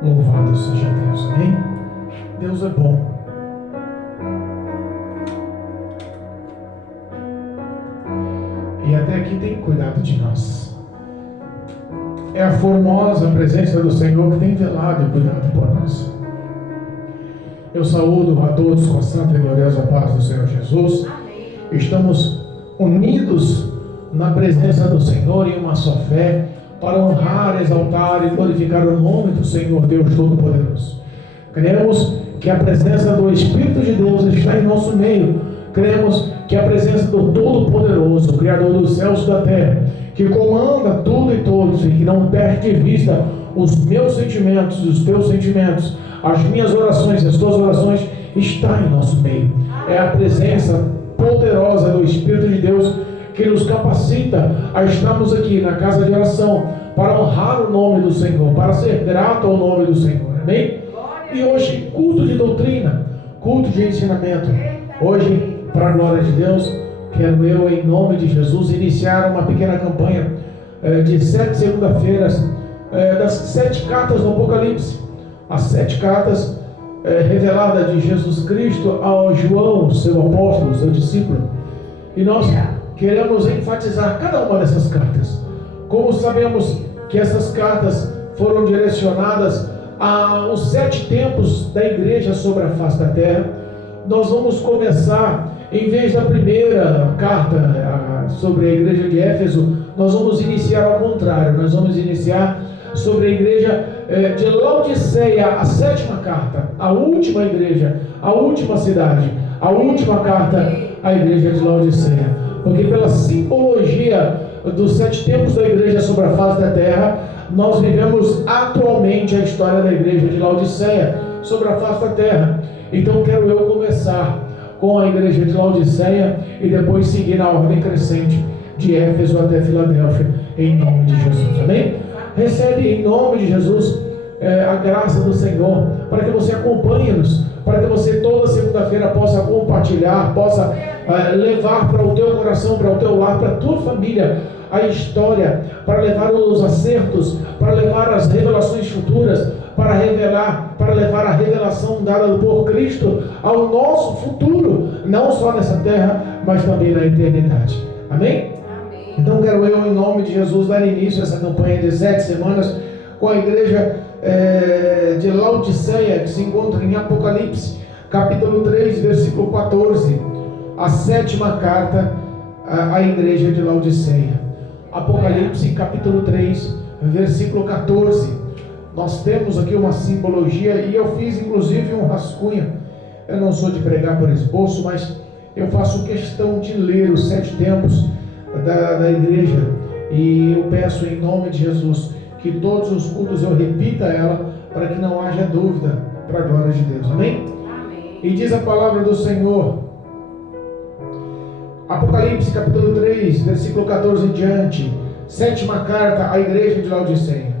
Louvado seja Deus, amém? Deus é bom. E até aqui tem cuidado de nós. É a formosa presença do Senhor que tem velado e cuidado por nós. Eu saúdo a todos com a santa e gloriosa paz do Senhor Jesus. Amém. Estamos unidos na presença do Senhor em uma só fé, para honrar, exaltar e glorificar o nome do Senhor Deus Todo-Poderoso. Cremos que a presença do Espírito de Deus está em nosso meio. Cremos que a presença do Todo-Poderoso, Criador dos céus e da terra, que comanda tudo e todos e que não perde de vista os meus sentimentos, os teus sentimentos, as minhas orações, as tuas orações, está em nosso meio. É a presença poderosa do Espírito de Deus que nos capacita a estarmos aqui na casa de oração para honrar o nome do Senhor, para ser grato ao nome do Senhor, amém? E hoje, culto de doutrina, culto de ensinamento. Hoje, para a glória de Deus, quero eu, em nome de Jesus, iniciar uma pequena campanha de 7 segunda-feiras, das 7 cartas do Apocalipse, as 7 cartas reveladas de Jesus Cristo ao João, seu apóstolo, seu discípulo. E nós queremos enfatizar cada uma dessas cartas. Como sabemos que essas cartas foram direcionadas aos 7 tempos da igreja sobre a face da terra, nós vamos começar, em vez da primeira carta sobre a igreja de Éfeso, nós vamos iniciar ao contrário. Nós vamos iniciar sobre a igreja de Laodiceia, a 7ª carta, a última igreja, a última cidade, a última carta à igreja de Laodiceia. Porque pela simbologia dos 7 tempos da igreja sobre a face da terra, nós vivemos atualmente a história da igreja de Laodiceia sobre a face da terra. Então quero eu começar com a igreja de Laodiceia e depois seguir na ordem crescente de Éfeso até Filadélfia, em nome de Jesus, amém? Recebe em nome de Jesus a graça do Senhor, para que você acompanhe-nos, para que você toda segunda-feira possa compartilhar, possa levar para o teu coração, para o teu lar, para a tua família a história, para levar os acertos, para levar as revelações futuras, para levar a revelação dada por Cristo ao nosso futuro, não só nessa terra, mas também na eternidade. Amém? Amém. Então quero eu, em nome de Jesus, dar início a essa campanha de 7 semanas com a igreja de Laodiceia, que se encontra em Apocalipse, capítulo 3, versículo 14, a 7ª carta à igreja de Laodiceia. Apocalipse, capítulo 3, versículo 14. Nós temos aqui uma simbologia, e eu fiz inclusive um rascunho. Eu não sou de pregar por esboço, mas eu faço questão de ler os 7 tempos da igreja, e eu peço em nome de Jesus que todos os cultos eu repita ela, para que não haja dúvida, para a glória de Deus, amém? Amém. E diz a palavra do Senhor, Apocalipse capítulo 3, versículo 14 em diante, 7ª carta à igreja de Laodiceia.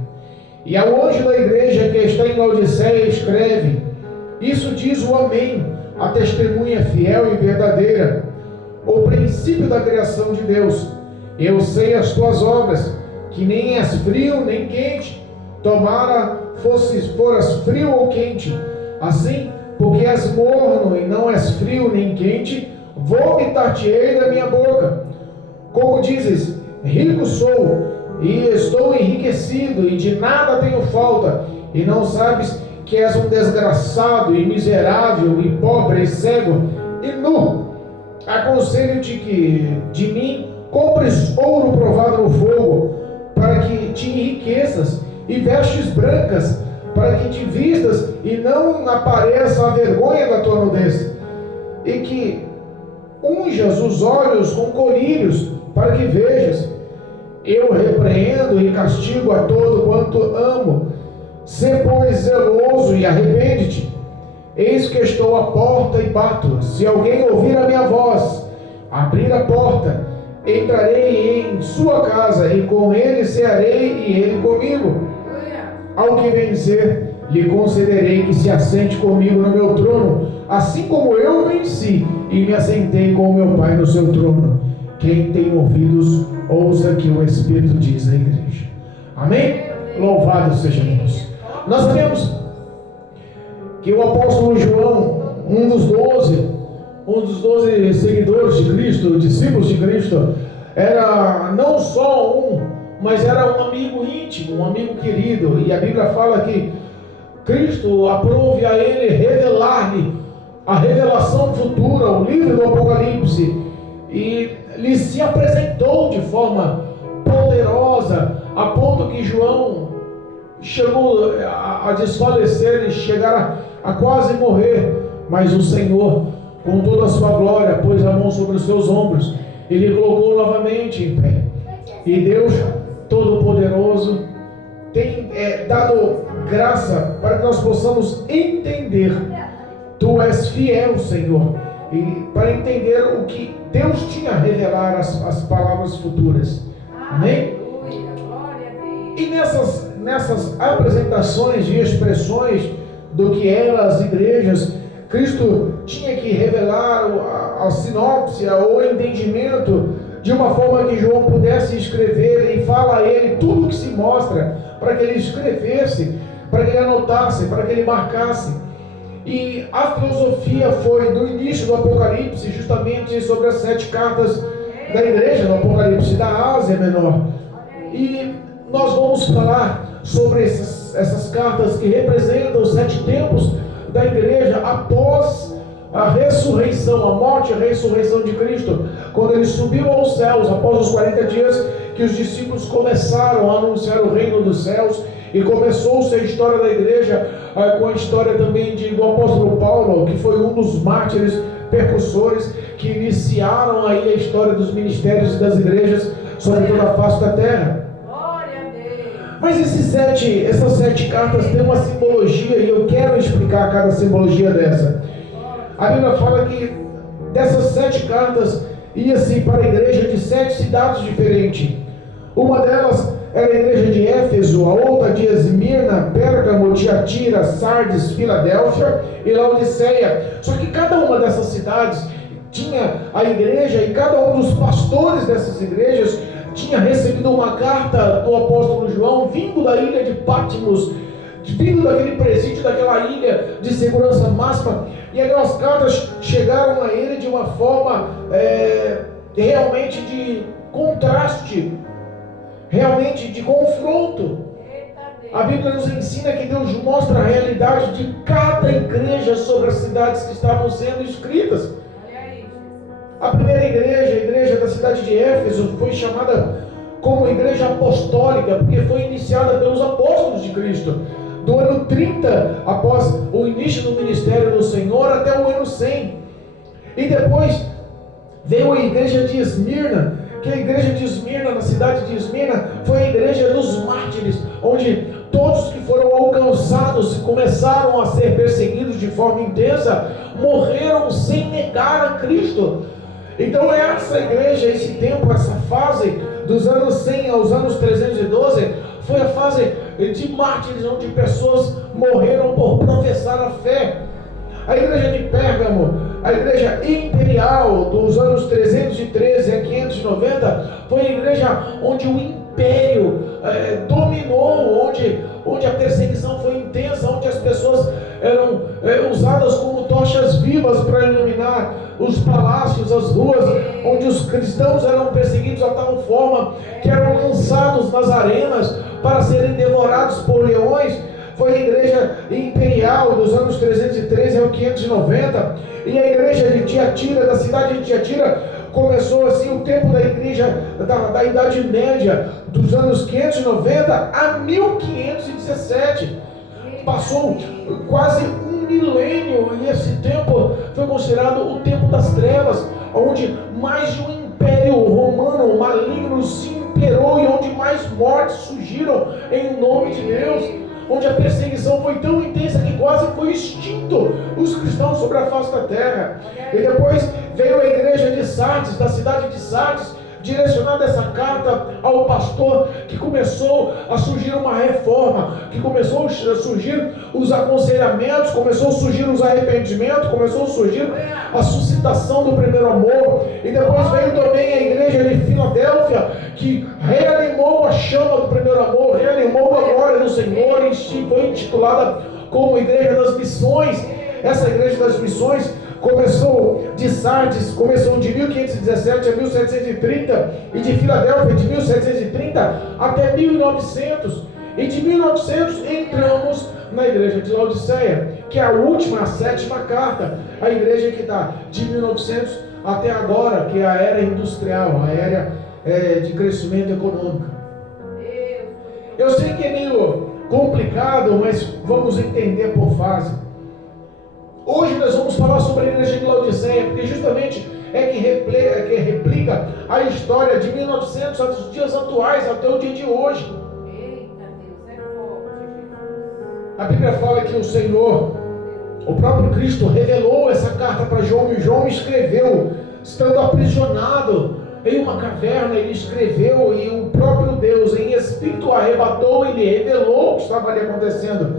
E ao anjo da igreja que está em Laodiceia escreve: isso diz o Amém, a testemunha fiel e verdadeira, o princípio da criação de Deus. Eu sei as tuas obras, que nem és frio nem quente. Tomara foras frio ou quente. Assim, porque és morno e não és frio nem quente, vomitar-te-ei da minha boca. Como dizes, rico sou, e estou enriquecido, e de nada tenho falta, e não sabes que és um desgraçado, e miserável, e pobre, e cego, e nu. Aconselho-te que de mim compres ouro provado no fogo, para que te enriqueças, e vestes brancas, para que te vistas, e não apareça a vergonha da tua nudez, e que unjas os olhos com colírios, para que vejas. Eu repreendo e castigo a todo quanto amo. Sê, pois, zeloso e arrepende-te. Eis que estou à porta e bato. Se alguém ouvir a minha voz, abrir a porta, entrarei em sua casa, e com ele cearei, e ele comigo. Ao que vencer, lhe concederei que se assente comigo no meu trono, assim como eu venci e me assentei com meu Pai no seu trono. Quem tem ouvidos, ouça que o Espírito diz à igreja. Amém? Louvado seja Deus. Nós sabemos que o apóstolo João, um dos 12 seguidores de Cristo, discípulos de Cristo, era não só mas era um amigo íntimo, um amigo querido. E a Bíblia fala que Cristo aprove a ele revelar-lhe a revelação futura, o livro do Apocalipse, e lhe se apresentou de forma poderosa, a ponto que João chegou a desfalecer e chegar a quase morrer, mas o Senhor, com toda a sua glória, pôs a mão sobre os seus ombros e lhe colocou novamente em pé. E Deus Todo-Poderoso tem dado graça para que nós possamos entender. Tu és fiel, Senhor, e para entender o que Deus tinha a revelar, as palavras futuras. Amém? E nessas apresentações e expressões do que eram as igrejas, Cristo tinha que revelar a sinopse, o entendimento, de uma forma que João pudesse escrever, e fala a ele tudo o que se mostra, para que ele escrevesse, para que ele anotasse, para que ele marcasse. E a filosofia foi do início do Apocalipse, justamente sobre as 7 cartas da igreja do Apocalipse da Ásia Menor. E nós vamos falar sobre essas cartas que representam os 7 tempos da igreja após a ressurreição, a morte e a ressurreição de Cristo, quando ele subiu aos céus, após os 40 dias que os discípulos começaram a anunciar o reino dos céus, e começou-se a história da igreja com a história também do apóstolo Paulo, que foi um dos mártires percussores que iniciaram aí a história dos ministérios e das igrejas sobre toda a face da terra. Mas essas 7 cartas têm uma simbologia, e eu quero explicar cada simbologia dessa. A Bíblia fala que dessas 7 cartas ia-se para a igreja de 7 cidades diferentes. Uma delas era a igreja de Éfeso, a outra de Esmirna, Pérgamo, Tiatira, Sardes, Filadélfia e Laodiceia. Só que cada uma dessas cidades tinha a igreja, e cada um dos pastores dessas igrejas tinha recebido uma carta do apóstolo João, vindo da ilha de Patmos, vindo daquele presídio, daquela ilha de segurança máxima. E aquelas cartas chegaram a ele de uma forma realmente de contraste, realmente de confronto. A Bíblia nos ensina que Deus mostra a realidade de cada igreja sobre as cidades que estavam sendo escritas. A primeira igreja, a igreja da cidade de Éfeso, foi chamada como igreja apostólica, porque foi iniciada pelos apóstolos de Cristo, do ano 30 após o início do ministério do Senhor até o ano 100. E depois veio a igreja de Esmirna, que a igreja de Esmirna, na cidade de Esmirna, foi a igreja dos mártires, onde todos que foram alcançados e começaram a ser perseguidos de forma intensa, morreram sem negar a Cristo. Então essa igreja, esse tempo, essa fase dos anos 100 aos anos 312, foi a fase de mártires, onde pessoas morreram por professar a fé. A igreja de Pérgamo, a igreja imperial dos anos 313 a 590, foi a igreja onde o império dominou, onde a perseguição foi intensa, onde as pessoas eram usadas como tochas vivas para iluminar os palácios, as ruas, onde os cristãos eram perseguidos a tal forma que eram lançados nas arenas para serem devorados por leões. Foi a igreja imperial dos anos 313 ao 590, e a igreja de Tiatira, da cidade de Tiatira, começou assim o tempo da igreja da Idade Média, dos anos 590 a 1517. Passou quase um milênio, e esse tempo foi considerado o tempo das trevas, onde mais de um império romano maligno se imperou, e onde mais mortes surgiram em nome de Deus, onde a perseguição foi tão intensa que quase foi extinto os cristãos sobre a face da terra. E depois veio a igreja de Sardes, da cidade de Sardes, direcionada essa carta ao pastor, que começou a surgir uma reforma, que começou a surgir os aconselhamentos, começou a surgir os arrependimentos, começou a surgir a suscitação do primeiro amor, e depois veio também a igreja de Filadélfia, que reanimou a chama do primeiro amor, reanimou a glória do Senhor, e foi intitulada como Igreja das Missões. Essa Igreja das Missões começou de Sardes, começou de 1517 a 1730, e de Filadélfia de 1730 até 1900, e de 1900 entramos na Igreja de Laodiceia, que é a última, a sétima carta, a igreja que está de 1900 até agora, que é a era industrial, a era de crescimento econômico. Eu sei que é meio complicado, mas vamos entender por fase. Hoje nós vamos falar sobre a igreja de Laodiceia, porque justamente que replica a história de 1900 até os dias atuais, até o dia de hoje. A Bíblia fala que o Senhor, o próprio Cristo, revelou essa carta para João, e João escreveu, estando aprisionado em uma caverna, ele escreveu, e o próprio Deus em espírito arrebatou, ele revelou o que estava ali acontecendo.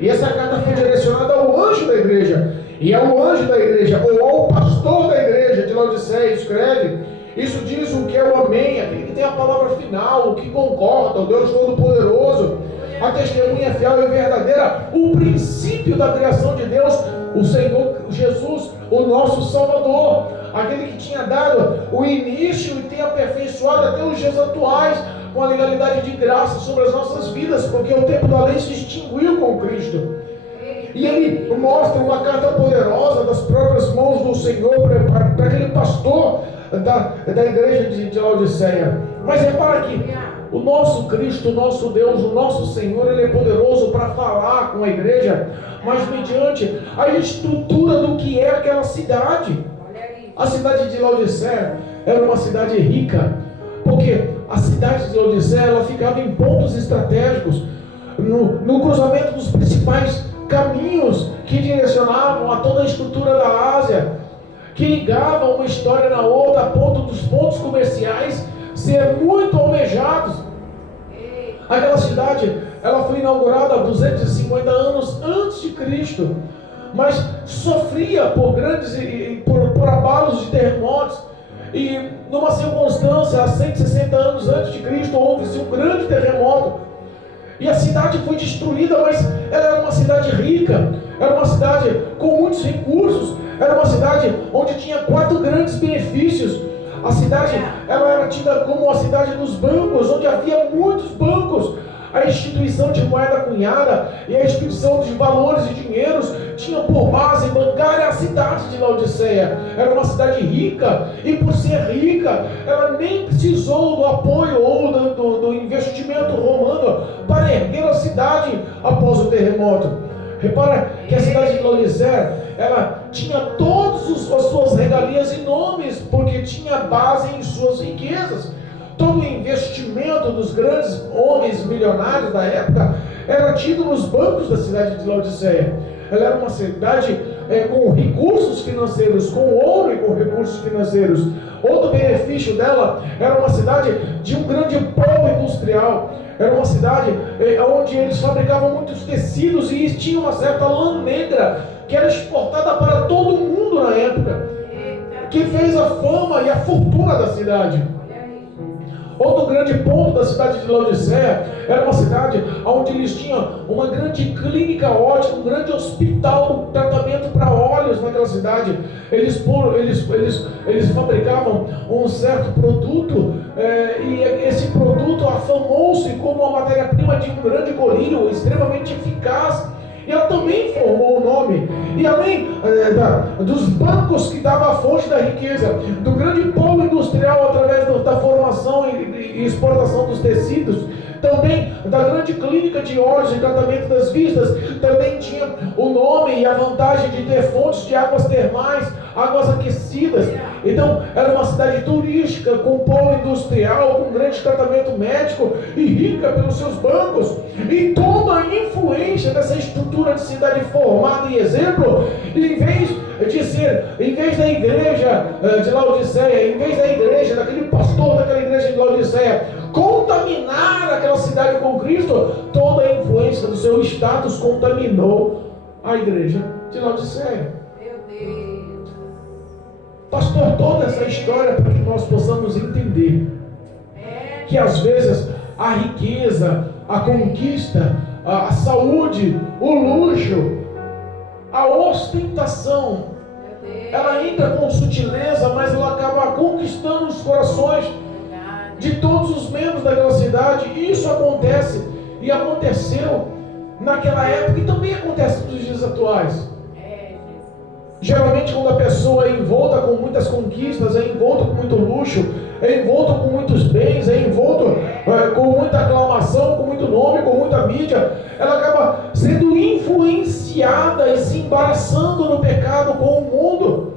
E essa carta foi direcionada ao anjo da igreja, e ao anjo da igreja, ou ao pastor da igreja de Laodiceia, escreve. Isso diz o que é o amém, aquele que tem a palavra final, o que concorda, o Deus Todo-Poderoso, a testemunha fiel e verdadeira, o princípio da criação de Deus, o Senhor Jesus, o nosso Salvador, aquele que tinha dado o início e tem aperfeiçoado até os dias atuais, com a legalidade de graça sobre as nossas vidas, porque o tempo da lei se extinguiu com Cristo. E ele mostra uma carta poderosa das próprias mãos do Senhor para aquele pastor da igreja de Laodiceia. Mas repara aqui, o nosso Cristo, o nosso Deus, o nosso Senhor, ele é poderoso para falar com a igreja, mas mediante a estrutura do que é aquela cidade. A cidade de Laodiceia era uma cidade rica, porque a cidade de Laodiceia, ela ficava em pontos estratégicos, no cruzamento dos principais caminhos que direcionavam a toda a estrutura da Ásia, que ligavam uma história na outra, a ponto dos pontos comerciais ser muito almejados. Aquela cidade, ela foi inaugurada 250 anos antes de Cristo, mas sofria por grandes por abalos de terremotos. E numa circunstância, há 160 anos antes de Cristo, houve-se um grande terremoto, e a cidade foi destruída, mas ela era uma cidade rica, era uma cidade com muitos recursos, era uma cidade onde tinha 4 grandes benefícios. A cidade, ela era tida como a cidade dos bancos, onde havia muitos bancos. A instituição de moeda cunhada e a instituição de valores e dinheiros tinha por base bancária a cidade de Laodiceia. Era uma cidade rica, e por ser rica, ela nem precisou do apoio ou do investimento romano para erguer a cidade após o terremoto. Repara que a cidade de Laodiceia, ela tinha todas as suas regalias e nomes, porque tinha base em suas riquezas. Todo o investimento dos grandes homens milionários da época era tido nos bancos da cidade de Laodiceia. Ela era uma cidade com recursos financeiros, com ouro e com recursos financeiros. Outro benefício dela era uma cidade de um grande polo industrial. Era uma cidade onde eles fabricavam muitos tecidos e tinha uma certa lã negra que era exportada para todo mundo na época, que fez a fama e a fortuna da cidade. Outro grande ponto da cidade de Laodiceia era uma cidade onde eles tinham uma grande clínica ótica, um grande hospital, um tratamento para olhos naquela cidade. Eles fabricavam um certo produto, e esse produto afamou-se como a matéria-prima de um grande colírio extremamente eficaz. E ela também formou o nome. E além dos bancos que davam a fonte da riqueza, do grande polo industrial através da formação e exportação dos tecidos, também da grande clínica de olhos e tratamento das vistas, também tinha o nome e a vantagem de ter fontes de águas termais, águas aquecidas. Então era uma cidade turística, com polo industrial, com grande tratamento médico e rica pelos seus bancos. E toda a influência dessa estrutura de cidade formada e exemplo, em vez da igreja de Laodiceia, em vez da igreja daquele pastor daquela igreja de Laodiceia contaminar aquela cidade com Cristo, toda a influência do seu status contaminou a igreja de Laodiceia. Meu Deus. Pastor, toda essa história para que nós possamos entender que às vezes a riqueza, a conquista, a saúde, o luxo, a ostentação, ela entra com sutileza, mas ela acaba conquistando os corações de todos os membros daquela cidade. E isso acontece, e aconteceu naquela época, e também acontece nos dias atuais. Geralmente, quando a pessoa é envolta com muitas conquistas, é envolta com muito luxo, é envolta com muitos bens, é envolta com muita aclamação, com muito nome, com muita mídia, ela acaba sendo influenciada e se embaraçando no pecado com o mundo.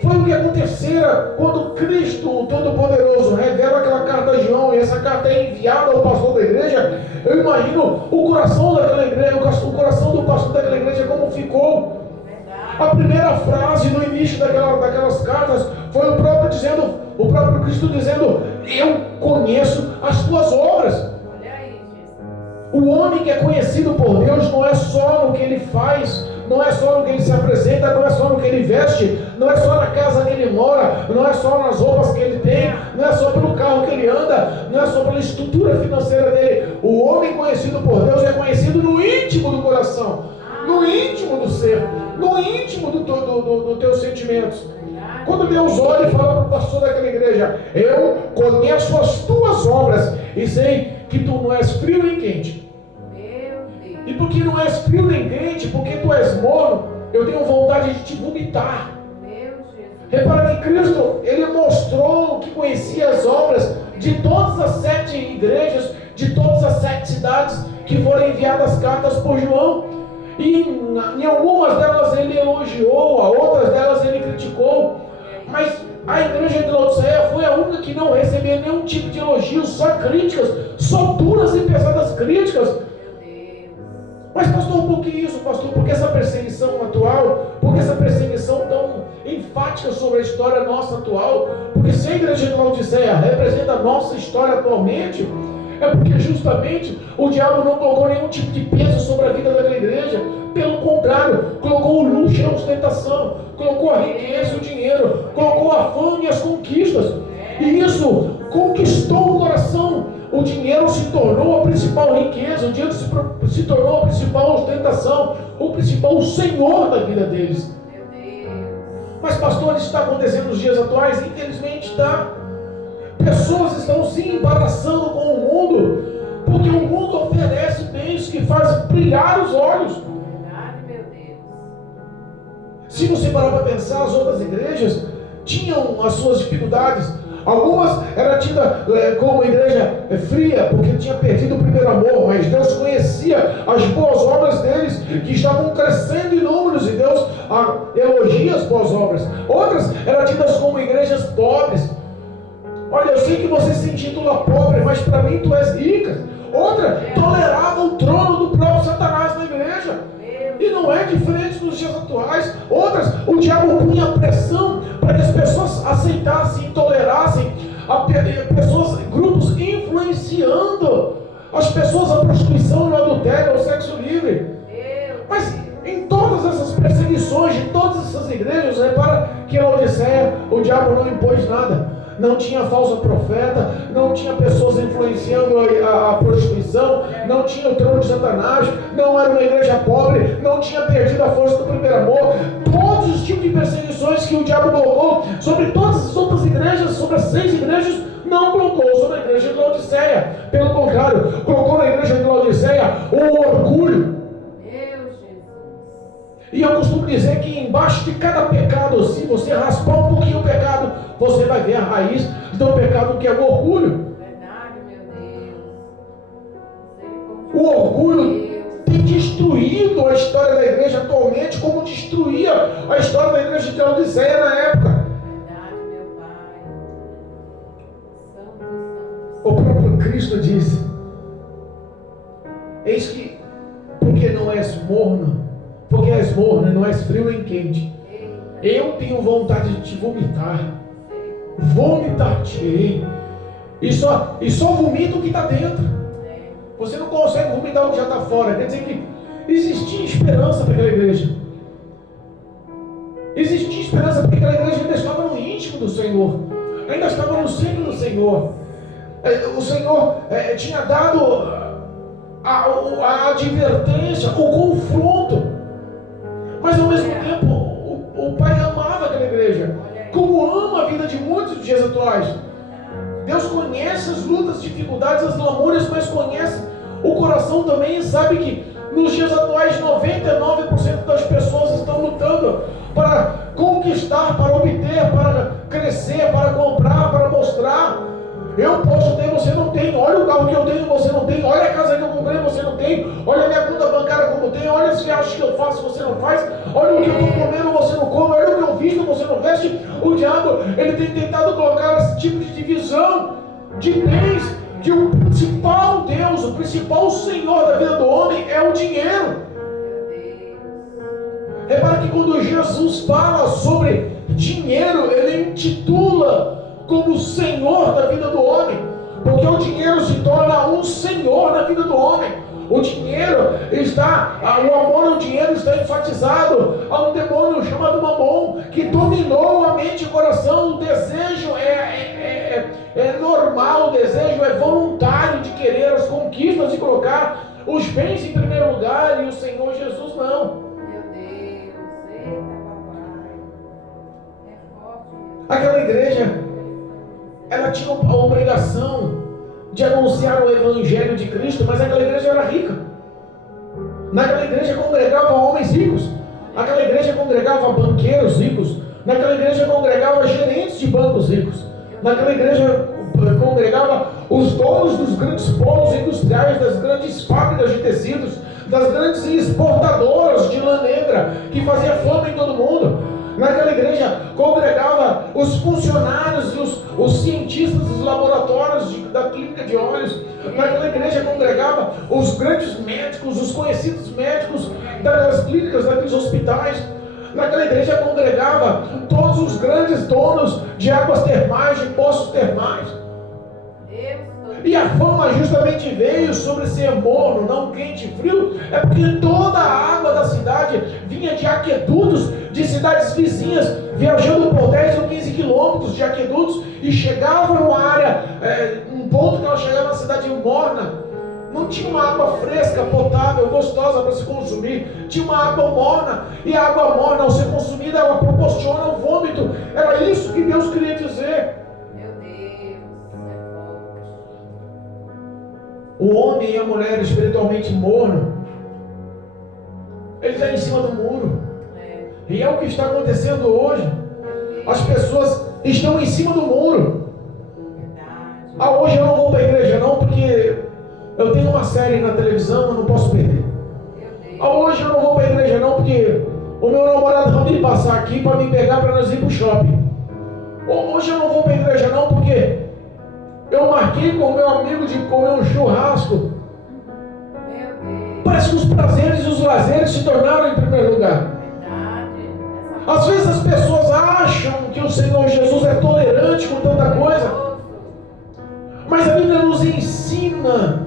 Foi o que acontecera quando Cristo, o Todo-Poderoso, revela aquela carta a João, e essa carta é enviada ao pastor da igreja. Eu imagino o coração daquela igreja, o coração do pastor daquela igreja como ficou. A primeira frase no início daquelas cartas foi o próprio Cristo dizendo: eu conheço as tuas obras. O homem que é conhecido por Deus não é só no que ele faz, não é só no que ele se apresenta, não é só no que ele veste, não é só na casa que ele mora, não é só nas roupas que ele tem, não é só pelo carro que ele anda, não é só pela estrutura financeira dele. O homem conhecido por Deus é conhecido no íntimo do coração, no íntimo do ser, no íntimo dos teus sentimentos. Quando Deus olha e fala para o pastor daquela igreja: eu conheço as tuas obras e sei que tu não és frio nem quente. E porque não és frio nem quente, porque tu és morno, eu tenho vontade de te vomitar. Repara que Cristo, ele mostrou que conhecia as obras de todas as 7 igrejas, de todas as 7 cidades que foram enviadas cartas por João. E em algumas delas ele elogiou, a outras delas ele criticou. Mas a igreja de Laodiceia foi a única que não recebeu nenhum tipo de elogio, só críticas, só duras e pesadas críticas. Mas pastor, por que isso, pastor? Por que essa perseguição atual? Por que essa perseguição tão enfática sobre a história nossa atual? Porque se a igreja de Laodiceia representa a nossa história atualmente, é porque justamente o diabo não colocou nenhum tipo de peso sobre a vida daquela igreja. Pelo contrário, colocou o luxo e a ostentação, colocou a riqueza e o dinheiro, colocou a fama e as conquistas. E isso conquistou o coração. O dinheiro se tornou a principal riqueza, o dinheiro se tornou a principal ostentação, o principal senhor da vida deles. Mas pastor, isso está acontecendo nos dias atuais? Infelizmente está. Pessoas estão se embaraçando com o mundo, porque o mundo oferece bens que fazem brilhar os olhos. Se você parar para pensar, as outras igrejas tinham as suas dificuldades. Algumas eram tidas como igreja fria, porque tinha perdido o primeiro amor, mas Deus conhecia as boas obras deles, que estavam crescendo em números, e Deus elogia as boas obras. Outras eram tidas como igrejas pobres. Olha, eu sei que você se intitula pobre, mas para mim tu és rica. Outra tolerava o trono do próprio Satanás na igreja. E não é diferente dos dias atuais. Outras, o diabo punha pressão para que as pessoas aceitassem e tolerassem pessoas, grupos influenciando as pessoas à prostituição, ao adultério, ao sexo livre. Mas em todas essas perseguições de todas essas igrejas, repara que em Laodiceia o diabo não impôs nada. Não tinha falso profeta, não tinha pessoas influenciando a prostituição, não tinha o trono de Satanás, não era uma igreja pobre, não tinha perdido a força do primeiro amor. Todos os tipos de perseguições que o diabo colocou sobre todas as outras igrejas, sobre as 6 igrejas, não colocou sobre a igreja de Laodiceia. Pelo contrário, colocou na igreja de Laodiceia o orgulho. E eu costumo dizer que embaixo de cada pecado, se você raspar um pouquinho o pecado, você vai ver a raiz do pecado, que é o orgulho. Verdade, meu Deus. O orgulho tem destruído a história da igreja atualmente, como destruía a história da igreja de Laodiceia na época. Verdade, meu Pai. Santo, santo. O próprio Cristo disse: eis que, porque não és morno, porque és morno, não és frio nem quente, eu tenho vontade de te vomitar. vomitar-te-ei. E só vomita o que está dentro. Você não consegue vomitar o que já está fora. Quer dizer que existia esperança para aquela igreja. Existia esperança porque aquela igreja ainda estava no íntimo do Senhor. Ainda estava no centro do Senhor. O Senhor tinha dado a advertência, o confronto. Mas ao mesmo tempo, o Pai amava aquela igreja. Como ama a vida de muitos dos dias atuais. Deus conhece as lutas, as dificuldades, as lamúrias, mas conhece o coração também e sabe que nos dias atuais 99% das pessoas estão lutando para conquistar, para obter, para crescer, para comprar, para mostrar. Eu posso ter, você não tem. Olha o carro que eu tenho, você não tem. Olha a casa que eu comprei, você não tem. Olha a minha conta bancária como tem. Olha as viagens que eu faço, você não faz. Olha o que eu estou comendo, você não come. Olha o que eu visto, você não veste. O diabo, ele tem tentado colocar esse tipo de divisão de bens, que o principal Deus, o principal Senhor da vida do homem é o dinheiro. Repara que quando Jesus fala sobre dinheiro, ele intitula como Senhor da vida do homem, porque o dinheiro se torna um Senhor na vida do homem. O dinheiro está, o amor ao dinheiro está enfatizado a um demônio chamado Mamon, que dominou a mente e o coração. O desejo é normal, o desejo é voluntário de querer as conquistas e colocar os bens em primeiro lugar, e o Senhor Jesus não. Meu Deus, eita papai, é forte. Aquela igreja, ela tinha a obrigação de anunciar o Evangelho de Cristo, mas aquela igreja era rica. Naquela igreja congregava homens ricos. Naquela igreja congregava banqueiros ricos. Naquela igreja congregava gerentes de bancos ricos. Naquela igreja congregava os donos dos grandes polos industriais, das grandes fábricas de tecidos, das grandes exportadoras de lã negra, que fazia fama em todo mundo. Naquela igreja congregava os funcionários, os cientistas dos laboratórios da clínica de olhos. Naquela igreja congregava os grandes médicos, os conhecidos médicos das clínicas, daqueles hospitais. Naquela igreja congregava todos os grandes donos de águas termais, de poços termais. E a fama justamente veio sobre ser morno, não quente e frio, é porque toda a água da cidade vinha de aquedutos de cidades vizinhas, viajando por 10 ou 15 quilômetros de aquedutos, e chegava numa área, um ponto que ela chegava na cidade morna. Não tinha uma água fresca, potável, gostosa para se consumir. Tinha uma água morna, e a água morna, ao ser consumida, ela proporciona o vômito. Era isso que Deus queria dizer. O homem e a mulher espiritualmente morno, ele está em cima do muro. E é o que está acontecendo hoje. As pessoas estão em cima do muro. Hoje eu não vou para a igreja não, porque eu tenho uma série na televisão, eu não posso perder. Hoje eu não vou para a igreja não, porque o meu namorado vai me passar aqui para me pegar para nós ir para o shopping. Hoje eu não vou para a igreja não, porque eu marquei com o meu amigo de comer um churrasco. Parece que os prazeres e os lazeres se tornaram em primeiro lugar. Às vezes as pessoas acham que o Senhor Jesus é tolerante com tanta coisa, mas a Bíblia nos ensina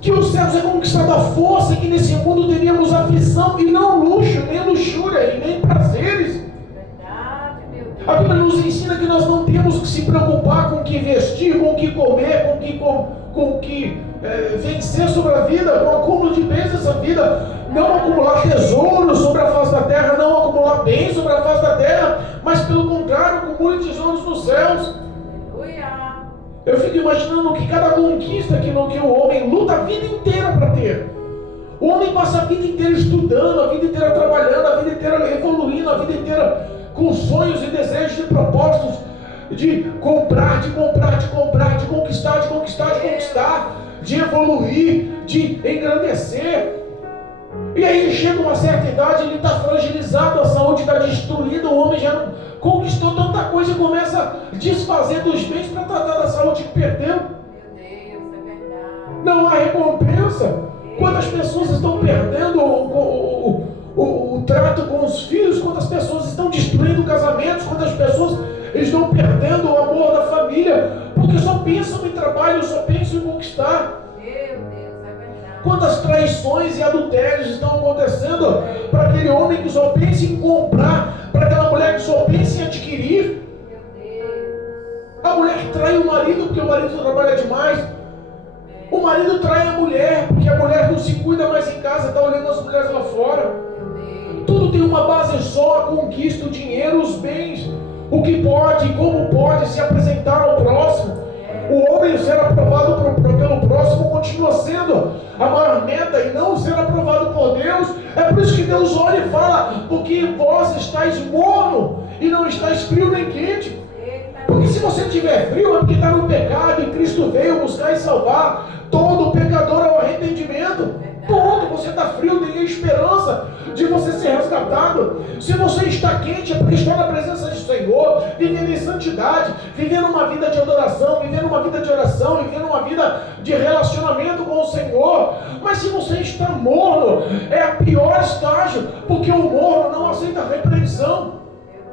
que os céus é conquistado à força, e que nesse mundo teríamos aflição e não luxo, nem luxúria e nem prazeres. A Bíblia nos ensina que nós não temos que se preocupar com o que vestir, com o que comer, com o que vencer sobre a vida, com o acúmulo de bens dessa vida. Não acumular tesouros sobre a face da terra, não acumular bens sobre a face da terra, mas pelo contrário, acumule tesouros nos céus. Eu fico imaginando que cada conquista que o homem luta a vida inteira para ter. O homem passa a vida inteira estudando, a vida inteira trabalhando, a vida inteira evoluindo, a vida inteira com sonhos e desejos e propósitos de comprar, de conquistar, de evoluir, de engrandecer. E aí chega uma certa idade, ele está fragilizado, a saúde está destruída, o homem já não conquistou tanta coisa e começa a desfazer dos bens para tratar da saúde que perdeu. Meu Deus, é verdade. Não há recompensa. Quantas pessoas estão perdendo o trato com os filhos, quantas pessoas estão destruindo casamentos, quantas pessoas estão perdendo o amor da família, porque só pensam em trabalho, só pensam em conquistar. Meu Deus, é verdade. Quantas traições e adultérios estão acontecendo para aquele homem que só pensa em comprar, para aquela mulher que só pensa em adquirir. Meu Deus. A mulher trai o marido porque o marido trabalha demais. O marido trai a mulher porque a mulher não se cuida mais em casa, está olhando as mulheres lá fora. Meu Deus. Tudo tem uma base só: a conquista, o dinheiro, os bens, o que pode e como pode se apresentar ao próximo. O homem ser aprovado pelo próximo continua sendo a maior meta e não ser aprovado por Deus. É por isso que Deus olha e fala: porque vós estáis morno e não estáis frio nem quente. Porque se você estiver frio é porque está no pecado e Cristo veio buscar e salvar todo pecador ao arrependimento. Todo, você está frio, tem esperança de você ser resgatado. Se você está quente, é porque está na presença do Senhor, vivendo em santidade, vivendo uma vida de adoração, vivendo uma vida de oração, vivendo uma vida de relacionamento com o Senhor. Mas se você está morno, é a pior estágio, porque o morno não aceita repreensão.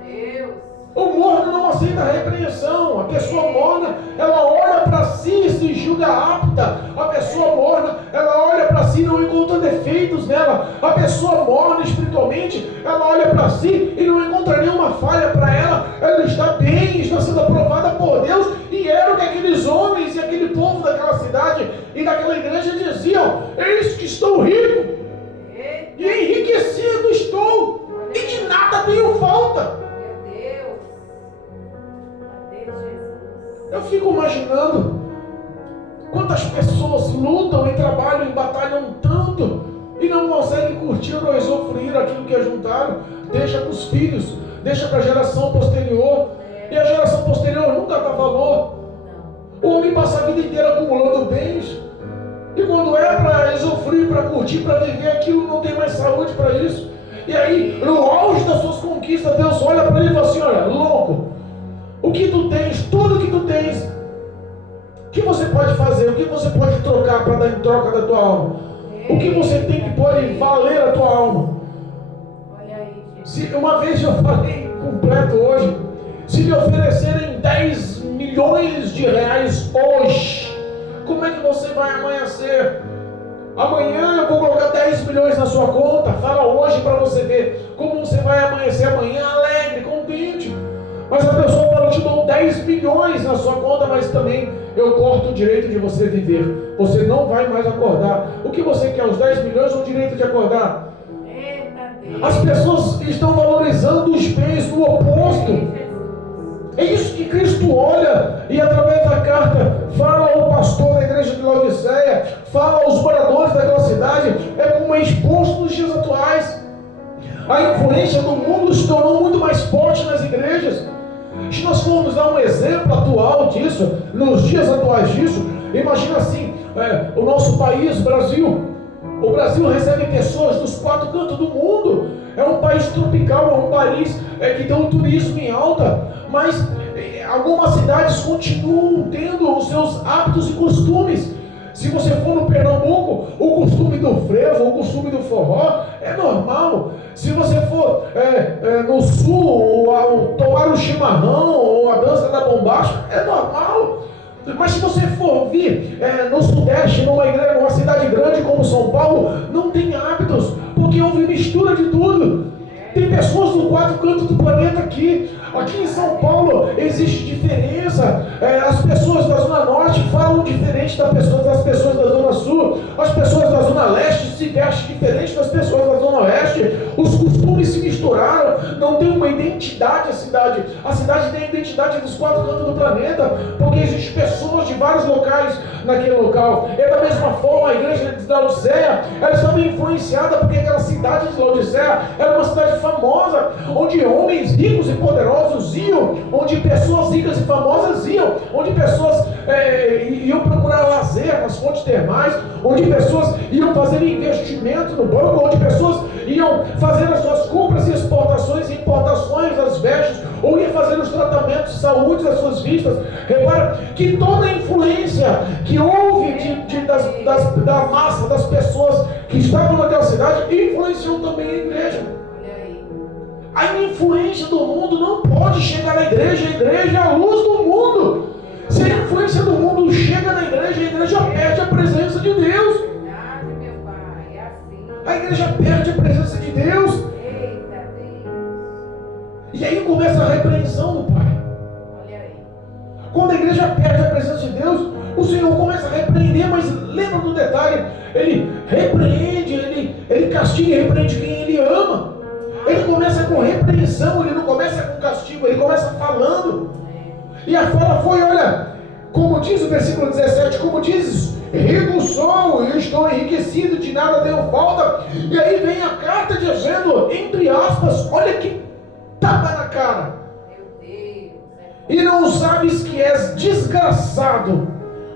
Meu Deus. O morno não aceita repreensão. A pessoa morna, ela olha para si e se julga apta. A pessoa morna, ela olha para si e não encontra defeitos nela. A pessoa morna espiritualmente, ela olha para si e não encontra nenhuma falha para ela. Ela está bem, está sendo aprovada por Deus. E era o que aqueles homens e aquele povo daquela cidade e daquela igreja diziam: eis que estou rico e enriquecido estou, e de nada tenho falta. Eu fico imaginando quantas pessoas lutam e trabalham e batalham tanto e não conseguem curtir ou usufruir aquilo que ajuntaram. Deixa para os filhos, deixa para a geração posterior, e a geração posterior nunca dá valor. O homem passa a vida inteira acumulando bens, e quando é para usufruir, para curtir, para viver aquilo, não tem mais saúde para isso. E aí, no auge das suas conquistas, Deus olha para ele e fala assim: olha, louco, o que tu tens, tudo que tu tens, o que você pode fazer, o que você pode trocar para dar em troca da tua alma? O que você tem que pode valer a tua alma? Olha aí, gente. Se uma vez eu falei completo hoje, se me oferecerem 10 milhões de reais hoje, como é que você vai amanhecer? Amanhã eu vou colocar 10 milhões na sua conta. Fala hoje para você ver como você vai amanhecer amanhã alegre, contente. Mas a pessoa fala: eu te dou 10 milhões na sua conta, mas também eu corto o direito de você viver. Você não vai mais acordar. O que você quer, os 10 milhões ou o direito de acordar? As pessoas estão valorizando os bens no oposto. É isso que Cristo olha e através da carta fala ao pastor da igreja de Laodiceia, fala aos moradores daquela cidade. É como é exposto nos dias atuais. A influência do mundo se tornou muito mais forte nas igrejas. Se nós formos dar um exemplo atual disso, nos dias atuais disso, imagina assim, o nosso país, Brasil. O Brasil recebe pessoas dos 4 cantos do mundo. É um país tropical, é um país que tem um turismo em alta, mas algumas cidades continuam tendo os seus hábitos e costumes. Se você for no Pernambuco, o costume do frevo, o costume do forró é normal. Se você for no sul, tomar o chimarrão ou a dança da bombacha, é normal. Mas se você for vir no sudeste, numa igreja, numa cidade grande como São Paulo, não tem hábitos, porque houve mistura de tudo. Tem pessoas do 4 cantos do planeta aqui. Aqui em São Paulo existe diferença. As pessoas da Zona Norte falam diferente das pessoas da Zona Sul. As pessoas da Zona Leste se vestem diferente das pessoas da Zona Oeste. Os costumes se misturaram. Não tem uma identidade a cidade. A cidade tem a identidade dos 4 cantos do planeta, porque existem pessoas de vários locais naquele local. E da mesma forma, a igreja de Laodiceia, ela estava influenciada porque aquela cidade de Laodiceia era uma cidade famosa, onde homens ricos e poderosos iam, onde pessoas ricas e famosas iam, onde pessoas iam procurar lazer nas fontes termais, onde pessoas iam fazer investimento no banco, onde pessoas iam fazer as suas compras e exportações e importações das vestes, ou iam fazer os tratamentos de saúde das suas vistas. Repara que toda a influência que houve da massa das pessoas que estavam naquela cidade influenciou também a igreja. A influência do mundo não pode chegar na igreja. A igreja é a luz do mundo. Se a influência do mundo chega na igreja, a igreja perde a presença de Deus. Verdade, meu pai. É assim. A igreja perde a presença de Deus. Eita Deus. E aí começa a repreensão do Pai. Olha aí. Quando a igreja perde a presença de Deus, o Senhor começa a repreender, mas lembra do detalhe, Ele repreende, Ele castiga e repreende quem Ele ama. Ele começa com repreensão, Ele não começa com castigo, Ele começa falando. E a fala foi, olha, como diz o versículo 17, como dizes, rico sou, eu estou enriquecido, de nada tenho falta. E aí vem a carta dizendo, entre aspas, olha que tapa na cara. Meu Deus. E não sabes que és desgraçado,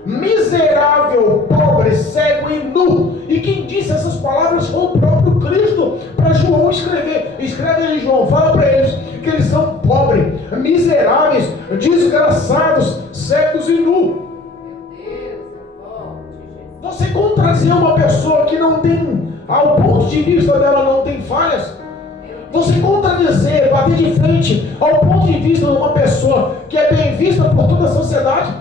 miserável, pobre, cego e nu. E quem disse essas palavras foi o próprio Cristo para João escrever. Escreve aí, João, fala para eles que eles são pobres, miseráveis, desgraçados, cegos e nu. Meu Deus, é forte, Jesus. Você contradizer uma pessoa que não tem, ao ponto de vista dela não tem falhas, você contradizer, bater de frente ao ponto de vista de uma pessoa que é bem vista por toda a sociedade,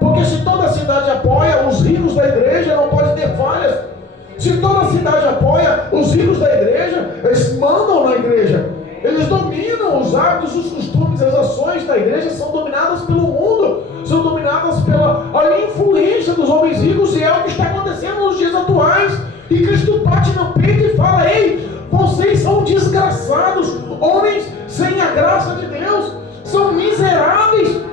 porque se toda a cidade apoia, os ricos da igreja não podem ter falhas. Se toda a cidade apoia, os ricos da igreja, eles mandam na igreja, eles dominam os hábitos, os costumes, as ações da igreja são dominadas pelo mundo, são dominadas pela a influência dos homens ricos, e é o que está acontecendo nos dias atuais. E Cristo bate no peito e fala, ei, vocês são desgraçados, homens sem a graça de Deus, são miseráveis,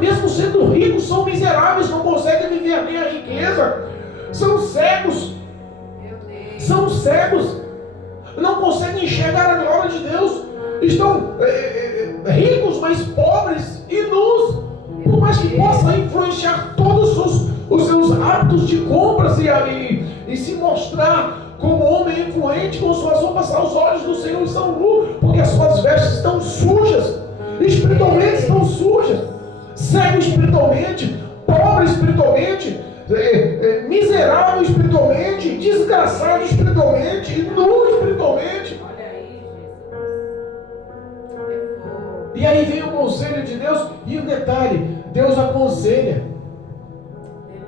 mesmo sendo ricos, são miseráveis, não conseguem viver nem a riqueza, são cegos, não conseguem enxergar a glória de Deus, estão ricos, mas pobres e nus, por mais que possa influenciar todos os seus hábitos de compras e se mostrar como homem influente, com suas roupas aos olhos do Senhor estão nus, porque as suas vestes estão sujas, espiritualmente estão sujas, cego espiritualmente, pobre espiritualmente, miserável espiritualmente, desgraçado espiritualmente e nu espiritualmente. Olha aí, Jesus. E aí vem o conselho de Deus e o detalhe, Deus aconselha.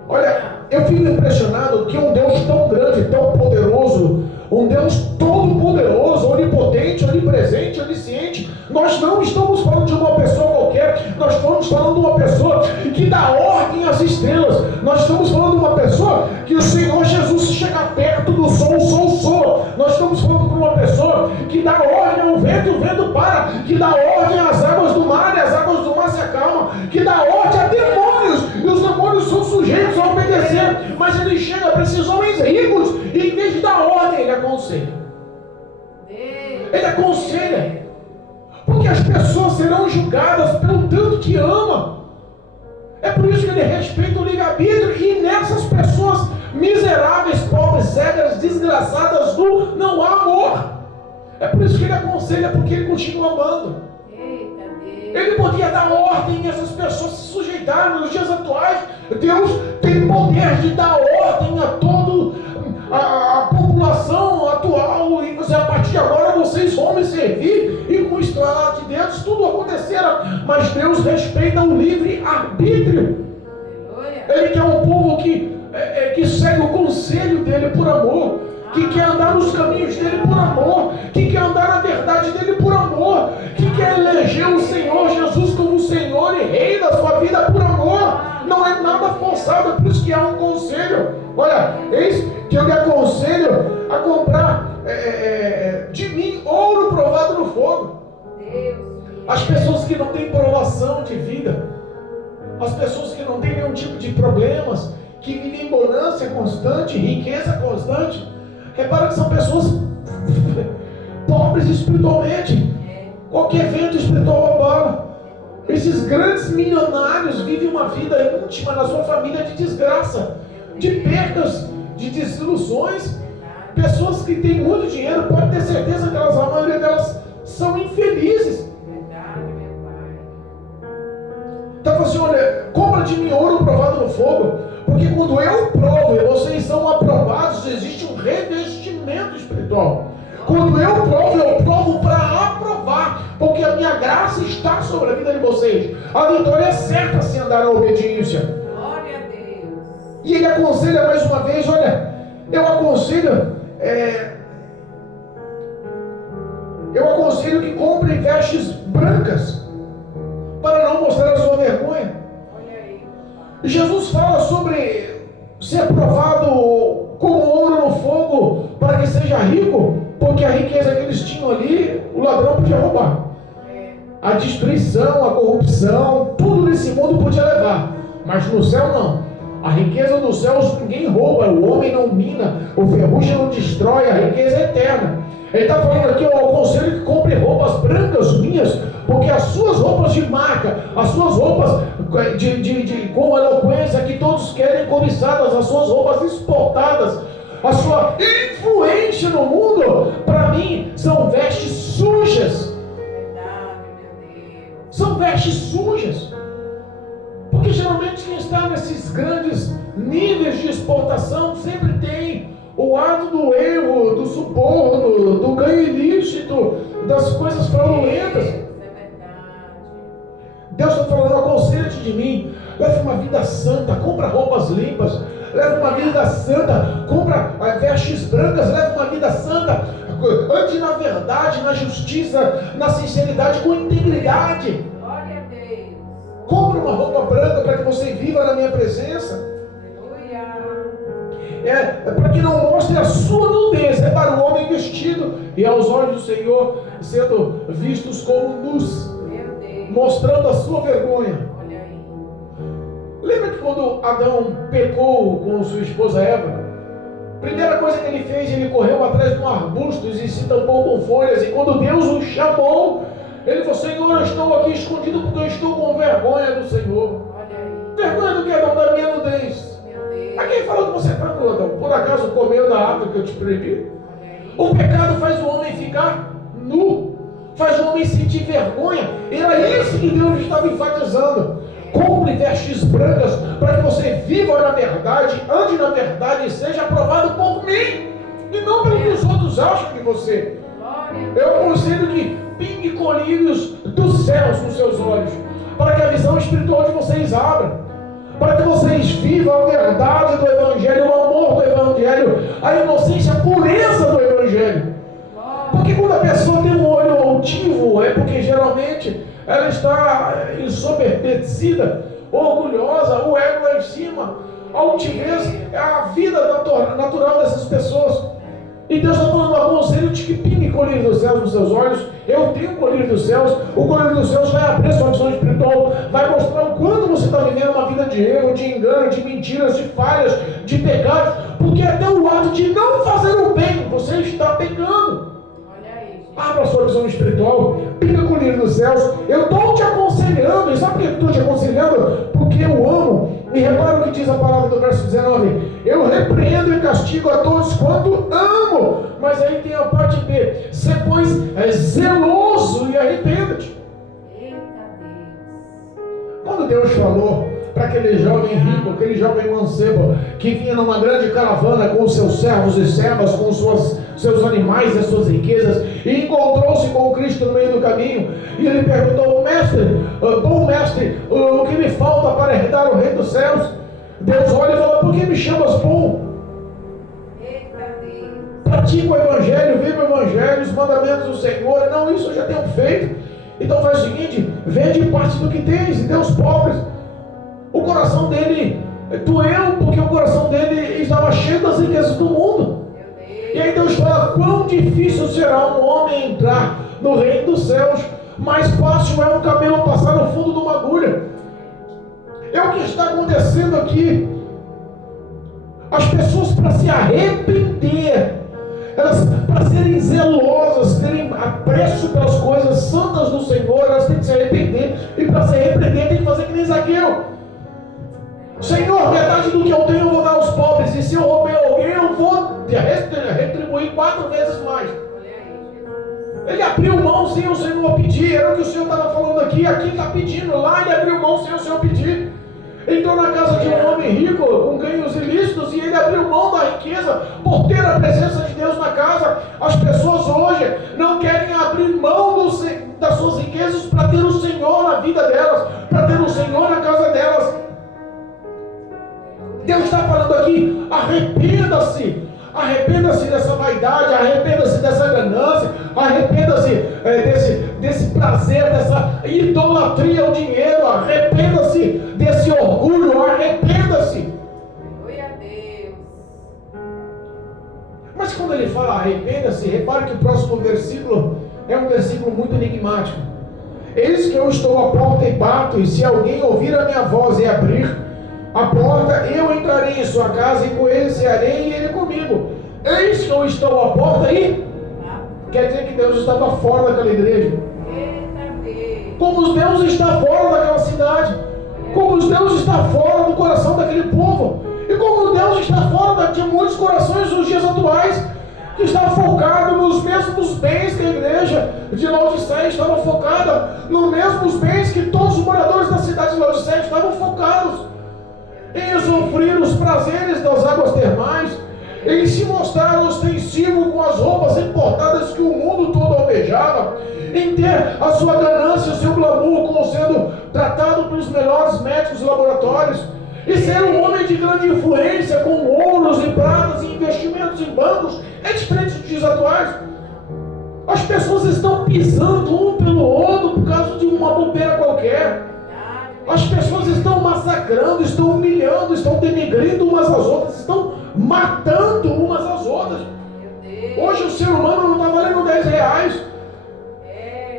Olha, eu fico impressionado que um Deus tão grande, tão poderoso, um Deus todo poderoso, onipotente, onipresente, onisciente, nós não estamos falando de uma pessoa qualquer, nós estamos falando de uma pessoa que dá ordem às estrelas, nós estamos falando de uma pessoa que o Senhor Jesus, se chegar perto do sol, o sol soa, nós estamos falando de uma pessoa que dá ordem ao vento e o vento para, que dá ordem às águas do mar e as águas do mar se acalmam, que dá ordem a demônios, e os demônios são sujeitos a obedecer, mas ele chega para esses homens ricos e em vez de dar ordem, ele aconselha. Ele aconselha, porque as pessoas serão julgadas pelo tanto que ama. É por isso que ele respeita o livre-arbítrio, e nessas pessoas miseráveis, pobres, cegas, desgraçadas, não há amor. É por isso que ele aconselha, porque ele continua amando. Ele podia dar ordem e essas pessoas se sujeitarem. Nos dias atuais, Deus tem poder de dar ordem a toda a população atual, e você, a partir de agora vocês vão me servir, e com o estralar de dedos tudo acontecerá. Mas Deus respeita o livre-arbítrio. Ele quer um povo que segue o conselho dele por amor, que quer andar nos caminhos dele por amor, que quer andar na verdade dele por amor, que quer eleger o Senhor Jesus como Senhor e Rei da sua vida por amor. Não é nada forçado, é por isso que há um conselho. Olha, eis que eu lhe aconselho a comprar de mim ouro provado no fogo. As pessoas que não têm provação de vida, as pessoas que não têm nenhum tipo de problemas, que vivem em bonança constante, riqueza constante, repara que são pessoas pobres espiritualmente. Qualquer vento espiritual abala. Esses grandes milionários vivem uma vida íntima na sua família de desgraça, de percas, de desilusões. Pessoas que têm muito dinheiro, pode ter certeza que a maioria delas são infelizes. Então assim, olha, compra de mim ouro provado no fogo, porque quando eu provo e vocês são aprovados, existe um revestimento espiritual. Quando eu provo sobre a vida de vocês. A vitória é certa se andar na obediência. Glória a Deus. E ele aconselha mais uma vez, olha, eu aconselho que compre vestes brancas para não mostrar a sua vergonha. Olha aí. Jesus fala sobre ser provado como ouro no fogo para que seja rico, porque a riqueza que eles tinham ali, o ladrão podia roubar. A destruição, a corrupção, tudo nesse mundo podia levar, mas no céu não. A riqueza dos céus ninguém rouba, o homem não mina, o ferrugem não destrói, a riqueza é eterna. Ele está falando aqui, eu aconselho que compre roupas brancas minhas, porque as suas roupas de marca, as suas roupas com eloquência que todos querem cobiçadas, as suas roupas exportadas, a sua influência no mundo, para mim, são vestes sujas. Verdade, meu Deus. São vestes sujas. Porque geralmente quem está nesses grandes níveis de exportação sempre tem o ato do erro, do suborno, do ganho ilícito, das coisas fraudulentas. É verdade. Deus está falando, aconselha-te de mim, leve uma vida santa, compra roupas limpas, leve uma vida santa, compra vestes brancas, leve uma vida santa, ande na verdade, na justiça, na sinceridade, com integridade. Glória a Deus. Compre uma roupa branca para que você viva na minha presença. É para que não mostre a sua nudez, é para o homem vestido e aos olhos do Senhor sendo vistos como nus, Meu Deus. mostrando a sua vergonha. Olha aí. Lembra que quando Adão pecou com sua esposa Eva, primeira coisa que ele fez, ele correu atrás de um arbusto e se tampou com folhas, e quando Deus o chamou, ele falou, Senhor, eu estou aqui escondido porque eu estou com vergonha do Senhor. Olha aí. Vergonha do que, Adão? Da minha nudez. A quem falou que você está nu, Adão? Por acaso comeu da árvore que eu te proibi? O pecado faz o homem ficar nu, faz o homem sentir vergonha. Era isso que Deus estava enfatizando. Compre vestes brancas para que você viva na verdade, ande na verdade e seja aprovado por mim e não pelo que os outros acham de você. Eu aconselho que pingue colírios dos céus nos seus olhos, para que a visão espiritual de vocês abra, para que vocês vivam a verdade do Evangelho, o amor do Evangelho, a inocência, a pureza do Evangelho. Porque quando a pessoa tem um olho altivo, é porque geralmente ela está ensoberbecida, orgulhosa, o ego lá em cima. A altivez é a vida natural dessas pessoas. E Deus está falando, aconselho de que pingue colírio dos céus nos seus olhos. Eu tenho colírio dos céus. O colírio dos céus vai abrir sua visão espiritual, vai mostrar o quanto você está vivendo uma vida de erro, de engano, de mentiras, de falhas, de pecados. Porque até o ato de não fazer o bem, você está pecando. Olha aí, gente. Abra a sua visão espiritual, pinga colírio dos céus. Eu estou te aconselhando. E sabe por que eu estou te aconselhando? Porque eu amo. E repara o que diz a palavra do verso 19. Eu repreendo e castigo a todos quanto amo. Mas aí tem a parte B. Sê, pois, zeloso e arrependa-te. Eita Deus. Quando Deus falou para aquele jovem rico, aquele jovem mancebo, que vinha numa grande caravana com seus servos e servas, com seus animais e suas riquezas, e encontrou-se com o Cristo no meio do caminho, e ele perguntou, mestre, bom mestre, o que me falta para herdar o reino dos céus? Deus olha e fala, por que me chamas bom? Eita Deus. Pratica o Evangelho, vive o Evangelho, os mandamentos do Senhor. Não, isso eu já tenho feito. Então faz o seguinte, vende parte do que tens e dê aos pobres. O coração dele doeu, porque o coração dele estava cheio das riquezas do mundo. E aí Deus fala, quão difícil será um homem entrar no reino dos céus. Mais fácil é um camelo passar no fundo de uma agulha. É o que está acontecendo aqui. As pessoas, para se arrepender, elas, para serem zelosas, terem apreço pelas coisas santas do Senhor, elas têm que se arrepender. E para se arrepender tem que fazer que nem Zaqueu. Senhor, metade do que eu tenho eu vou dar aos pobres. E se eu roubei alguém, eu vou retribuir 4 vezes mais. Ele abriu mão sem o Senhor pedir. Era o que o Senhor estava falando aqui. Aqui está pedindo. Lá ele abriu mão sem o Senhor pedir. Ele entrou na casa de um homem rico com ganhos ilícitos e ele abriu mão da riqueza por ter a presença de Deus na casa. As pessoas hoje não querem abrir mão do Senhor. das suas riquezas para ter o Senhor na vida delas, para ter o Senhor na casa delas. Deus está falando aqui, arrependa-se. Arrependa-se dessa vaidade, arrependa-se dessa ganância, arrependa-se desse prazer, dessa idolatria ao dinheiro, arrependa-se desse orgulho, arrependa-se. Glória a Deus. Mas quando ele fala arrependa-se, repare que o próximo versículo é um versículo muito enigmático. Eis que eu estou à porta e bato, e se alguém ouvir a minha voz e abrir a porta, eu entrarei em sua casa e com ele cearei e ele comigo. Eis que eu estou à porta e... Quer dizer que Deus estava fora daquela igreja. Como Deus está fora daquela cidade. Como Deus está fora do coração daquele povo. E como Deus está fora de muitos corações nos dias atuais, que está focado nos mesmos bens que a igreja de Laodiceia estava focada, nos mesmos bens que todos os moradores da cidade de Laodiceia estavam focados, em usufruir os prazeres das águas termais, em se mostrar ostensivo com as roupas importadas que o mundo todo almejava, em ter a sua ganância, o seu glamour como sendo tratado pelos melhores médicos e laboratórios, e ser um homem de grande influência com ouros e pratas e investimentos em bancos. É diferente dos dias atuais. As pessoas estão pisando um pelo outro por causa de uma bobeira qualquer. As pessoas estão massacrando, estão humilhando, estão denegrindo umas às outras, estão matando umas às outras. Hoje o ser humano não está valendo R$10.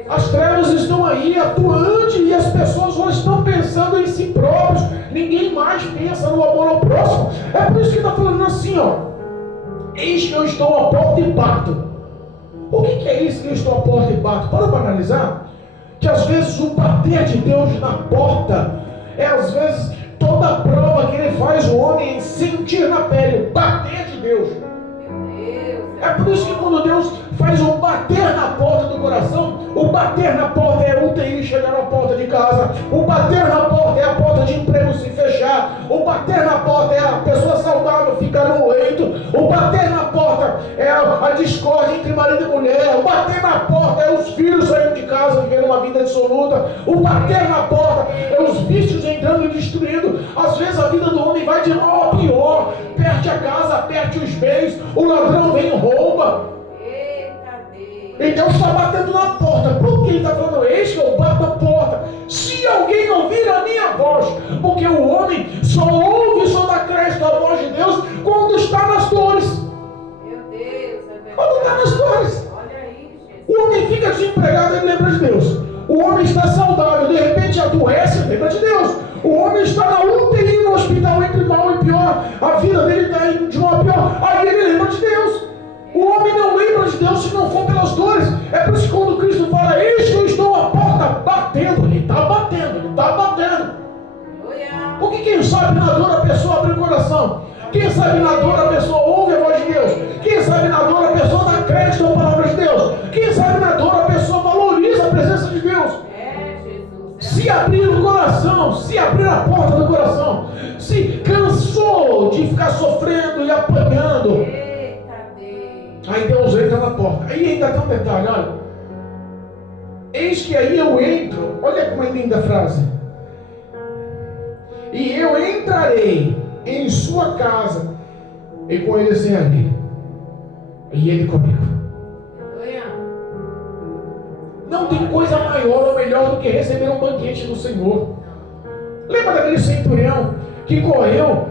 As trevas estão aí, atuantes, e as pessoas hoje estão pensando em si próprios. Ninguém mais pensa no amor ao próximo. É por isso que está falando assim, ó. Eis que eu estou à porta e bato. O que é isso que eu estou à porta e bato? Para analisar. Que às vezes o bater de Deus na porta é às vezes toda a prova que ele faz o homem sentir na pele, o bater de Deus. É por isso que quando Deus faz um bater na porta do coração, o bater na porta é a UTI chegar na porta de casa, o bater na porta é a porta de emprego se fechar, o bater na porta é a pessoa saudável ficar no leito, o bater na porta é a discórdia entre marido e mulher, o bater na porta é os filhos saindo de casa vivendo uma vida dissoluta, o bater na porta é os vícios entrando e destruindo. Às vezes a vida do homem vai de mal a pior, perde a casa, perde os bens, o ladrão vem e rouba. E Deus está batendo na porta. Por que ele está falando? Eis que eu bato a porta. Se alguém ouvir a minha voz, porque o homem só ouve, só dá crédito à voz de Deus quando está nas dores. Meu Deus, quando está nas dores. Olha aí, Jesus. O homem fica desempregado, ele lembra de Deus. O homem está saudável, de repente adoece, lembra de Deus. O homem está na UTI, no hospital, entre mal e pior. A vida dele está de mal a pior. Aí ele lembra de Deus. O homem não lembra de Deus se não for pelas dores. É por isso que quando Cristo fala, eis que eu estou à porta batendo, ele está batendo, ele está batendo. Porque quem sabe na dor a pessoa abre o coração. Quem sabe na dor a pessoa ouve a voz de Deus. Quem sabe na dor a pessoa dá crédito à palavra de Deus. Quem sabe na dor a pessoa valoriza a presença de Deus. Se abrir o coração, se abrir a porta do coração, se cansou de ficar sofrendo e apanhando, aí Deus entra na porta. Aí ainda tem um detalhe, olha. Eis que aí eu entro. Olha como é linda a frase. E eu entrarei em sua casa e com ele cearei. E ele comigo. Não tem coisa maior ou melhor do que receber um banquete do Senhor. Lembra daquele centurião que correu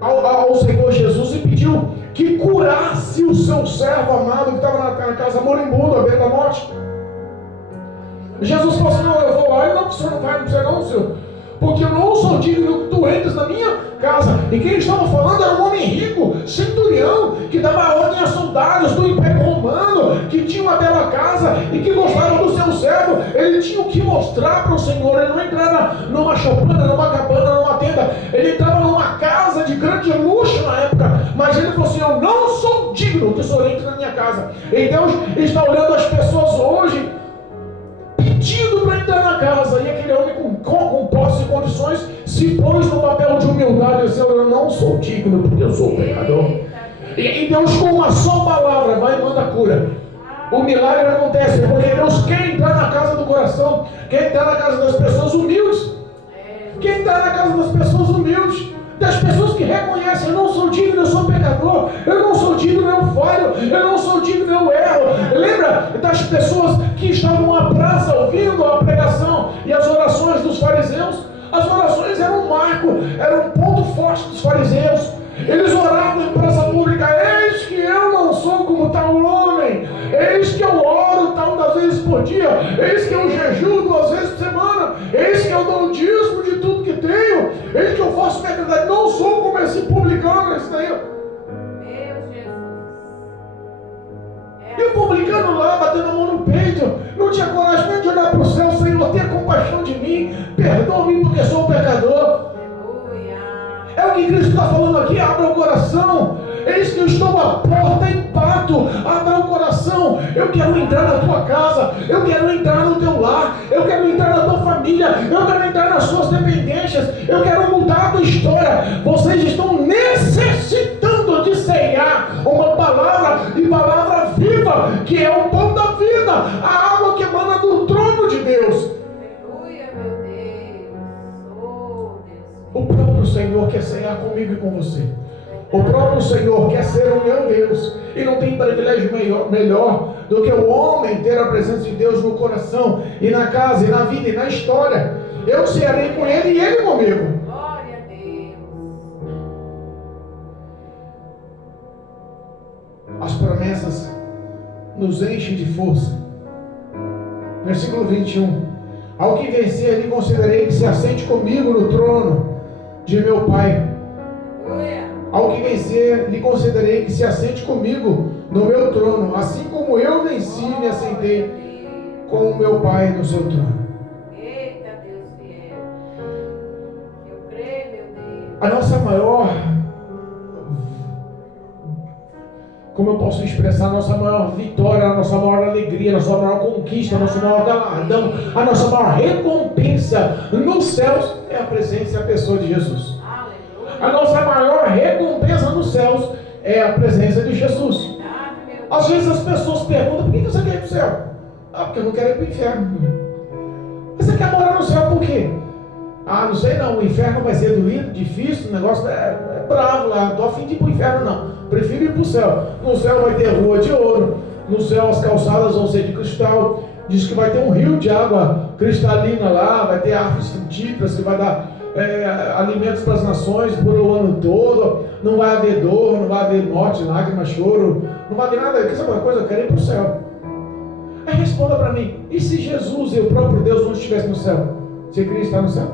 ao Senhor Jesus e pediu que curasse o seu servo amado que estava na casa moribundo, à beira da morte? Jesus falou assim: não, eu vou lá. E não, o senhor não vai, não precisa não, senhor, porque eu não sou digno que tu entres na minha casa. E quem estava falando era um homem rico, centurião, que dava ordem a soldados do Império Romano, que tinha uma bela casa e que gostava do seu servo. Ele tinha o que mostrar para o Senhor. Ele não entrava numa choupana, numa cabana, numa tenda. Ele entrava numa casa de grande luxo na época. Mas ele falou assim: eu não sou digno que o senhor entre na minha casa. E Deus está olhando as pessoas hoje pedindo para entrar na casa, e aquele homem com posse e condições se pôs no papel de humildade e disse: eu não sou digno porque eu sou pecador. E Deus com uma só palavra vai e manda cura. O milagre acontece porque Deus quer entrar na casa do coração, quer entrar na casa das pessoas humildes, quer entrar na casa das pessoas humildes, das pessoas que reconhecem: eu não sou digno, eu sou pecador, eu não sou digno, eu falho, eu não sou digno, eu erro. Lembra das pessoas que estavam à praça ouvindo a pregação e as orações dos fariseus? As orações eram um marco, era um ponto forte dos fariseus. Eles oravam em praça pública: eis que eu não sou como tal homem, eis que eu oro tantas vezes por dia, eis que eu jejuo 2 vezes por semana, eis que eu dou o dízimo de tudo que tenho, eis que eu faço minha caridade. Não sou como esse publicano, esse daí. Meu Jesus. E o publicano lá, batendo a mão no peito, não tinha coragem nem de olhar para o céu: Senhor, tenha compaixão de mim, perdoa-me porque sou pecador. É o que Cristo está falando aqui: abra o coração. Eis que eu estou à porta e bato. Abra o coração. Eu quero entrar na tua casa, eu quero entrar no teu lar, eu quero entrar na tua família, eu quero entrar nas suas dependências, eu quero mudar a tua história. Vocês estão necessitando de ceiar uma palavra, e palavra viva, que é o pão da vida, a água que emana do trono de Deus. Aleluia, meu Deus. Oh, Deus. O próprio Senhor quer ceiar comigo e com você. O próprio Senhor quer ser o meu Deus. E não tem privilégio melhor do que o homem ter a presença de Deus no coração, e na casa, e na vida, e na história. Eu cearei com Ele e Ele comigo. Glória a Deus. As promessas nos enchem de força. Versículo 21. Ao que vencer, lhe considerei que se assente comigo no trono de meu Pai. Ao que vencer, lhe concederei que se assente comigo no meu trono, assim como eu venci e me assentei com o meu Pai no seu trono. Eita, Deus fiel. Eu creio, meu Deus. A nossa maior, como eu posso expressar, a nossa maior vitória, a nossa maior alegria, a nossa maior conquista, a nossa maior galardão, a nossa maior recompensa nos céus é a presença e a pessoa de Jesus. A nossa maior recompensa nos céus é a presença de Jesus. Às vezes as pessoas perguntam: por que você quer ir para o céu? Ah, porque eu não quero ir para o inferno. Você quer morar no céu por quê? Ah, não sei não, o inferno vai ser doído, difícil, o negócio é bravo lá, não estou afim de ir para o inferno não, prefiro ir para o céu. No céu vai ter rua de ouro, no céu as calçadas vão ser de cristal, diz que vai ter um rio de água cristalina lá, vai ter árvores frutíferas que vai dar alimentos para as nações por o ano todo, não vai haver dor, não vai haver morte, lágrimas, choro, não vai haver nada. Quer saber uma coisa? Eu quero ir para o céu. Aí responda para mim: e se Jesus e o próprio Deus não estivessem no céu? Você queria estar no céu?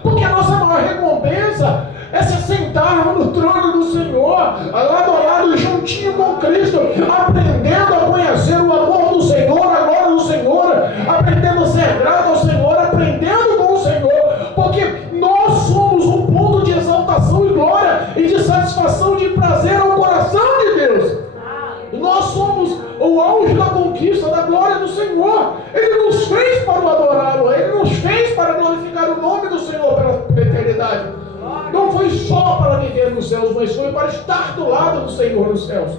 Porque a nossa maior recompensa é se sentarmos no trono do Senhor, lado a lado, juntinho com Cristo, aprendendo a conhecer o amor do Senhor, a glória do Senhor, aprendendo a ser grato ao Senhor, aprendendo com o Senhor, porque nós somos um ponto de exaltação e glória e de satisfação, de prazer ao coração de Deus. Nós somos o auge da conquista da glória do Senhor. Ele nos fez para o adorá-lo, Ele nos fez para glorificar o nome do Senhor pela eternidade. Não foi só para viver nos céus, mas foi para estar do lado do Senhor nos céus.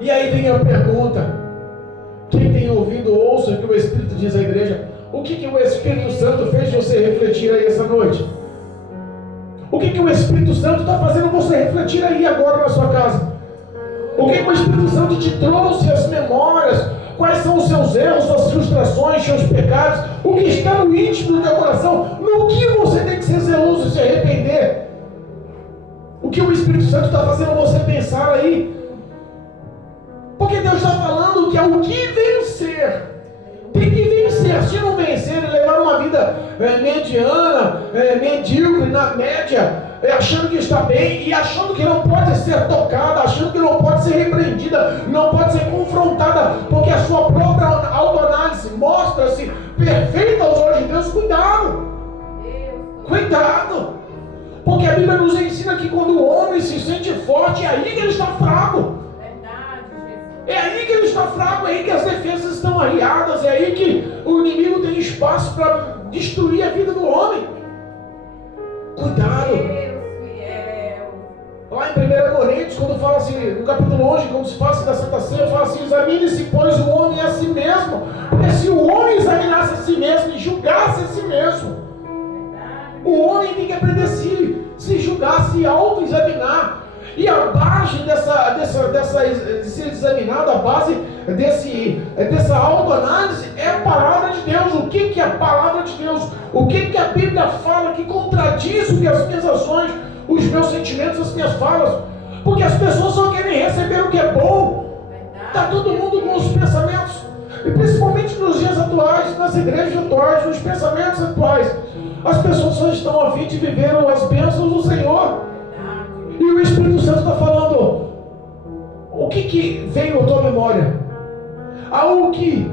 E aí vem a pergunta: quem tem ouvido, ouça o que o Espírito diz à igreja. O que o Espírito Santo fez você refletir aí essa noite? O que o Espírito Santo está fazendo você refletir aí agora na sua casa? O que o Espírito Santo te trouxe as memórias? Quais são os seus erros, suas frustrações, seus pecados? O que está no íntimo do teu coração? No que você tem que ser zeloso e se arrepender? O que o Espírito Santo está fazendo você pensar aí? Porque Deus está falando que é o que vencer. Tem que vencer. Se não vencer e levar uma vida mediana, medíocre, na média, achando que está bem e achando que não pode ser tocada, achando que não pode ser repreendida, não pode ser confrontada, porque a sua própria autoanálise mostra-se perfeita aos olhos de Deus. Cuidado! Cuidado! Porque a Bíblia nos ensina que quando o homem se sente forte, é aí que ele está fraco. É aí que ele está fraco, é aí que as defesas estão arriadas, é aí que o inimigo tem espaço para destruir a vida do homem. Cuidado! Lá em 1 Coríntios, quando fala assim, no capítulo 11, quando se fala assim da Santa Ceia, fala assim: examine-se, pois, o homem a si mesmo. Porque se o homem examinasse a si mesmo e julgasse a si mesmo, o homem tem que aprender a se julgar, se auto-examinar. E a base de ser examinado, a base dessa autoanálise é a palavra de Deus. O que é a palavra de Deus? O que a Bíblia fala que contradiz o que as minhas ações, os meus sentimentos, as minhas falas? Porque as pessoas só querem receber o que é bom. Está todo mundo com os pensamentos, e principalmente nos dias atuais, nas igrejas atuais, nos pensamentos atuais, as pessoas só estão a fim de viver as bênçãos do Senhor. E o Espírito Santo está falando: o que veio à tua memória? Algo que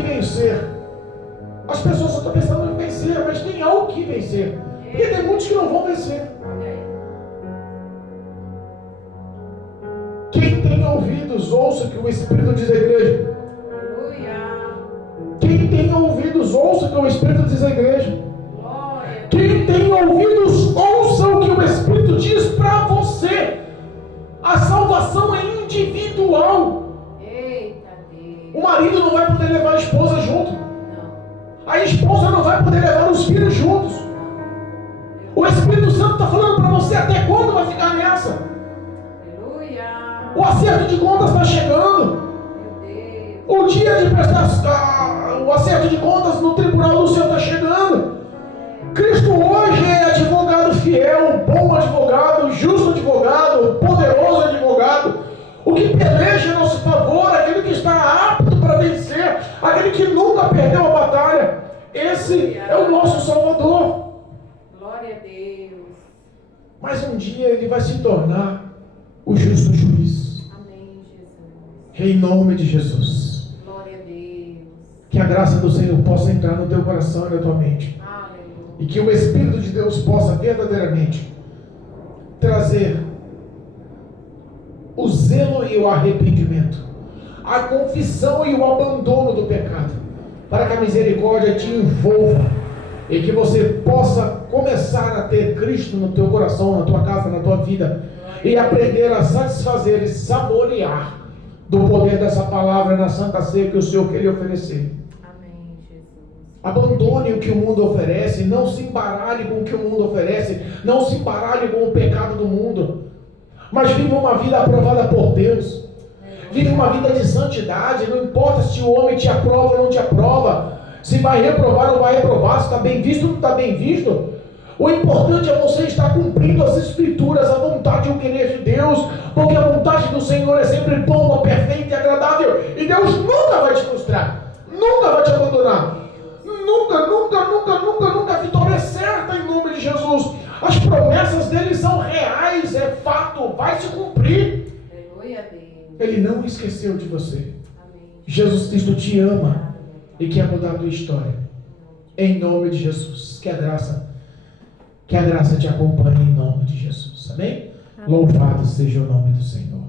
vencer. As pessoas só estão pensando em vencer, mas tem algo que vencer. Porque tem muitos que não vão vencer. Quem tem ouvidos, ouça o que o Espírito diz à igreja. Quem tem ouvidos, ouça o que o Espírito diz à igreja. Quem tem ouvidos, ouça o que o Espírito diz para você. A salvação é individual. O marido não vai poder levar a esposa junto. A esposa não vai poder levar os filhos juntos. O Espírito Santo está falando para você: até quando vai ficar nessa? O acerto de contas está chegando. O dia de prestar o acerto de contas no tribunal do Senhor está chegando. Cristo hoje é advogado fiel, bom advogado, justo advogado, poderoso advogado, o que peleja a nosso favor, aquele que está apto para vencer, aquele que nunca perdeu a batalha. Esse é o nosso Salvador. Glória a Deus. Mas um dia ele vai se tornar o justo juiz. Amém, Jesus. Em nome de Jesus. Glória a Deus. Que a graça do Senhor possa entrar no teu coração e na tua mente. E que o Espírito de Deus possa verdadeiramente trazer o zelo e o arrependimento, a confissão e o abandono do pecado, para que a misericórdia te envolva e que você possa começar a ter Cristo no teu coração, na tua casa, na tua vida, e aprender a satisfazer e saborear do poder dessa palavra na Santa Ceia que o Senhor quer lhe oferecer. Abandone o que o mundo oferece, não se embaralhe com o que o mundo oferece, não se embaralhe com o pecado do mundo, mas viva uma vida aprovada por Deus, viva uma vida de santidade. Não importa se o homem te aprova ou não te aprova, se vai reprovar ou não vai reprovar, se está bem visto ou não está bem visto. O importante é você estar cumprindo as Escrituras, a vontade e o querer de Deus, porque a vontade do Senhor é sempre boa, perfeita e agradável, e Deus nunca vai te frustrar, nunca vai te abandonar. Nunca. A vitória é certa em nome de Jesus. As promessas dele são reais, é fato, vai se cumprir. Ele não esqueceu de você. Jesus Cristo te ama e quer mudar a tua história. Em nome de Jesus. Que a graça te acompanhe em nome de Jesus. Amém? Louvado seja o nome do Senhor.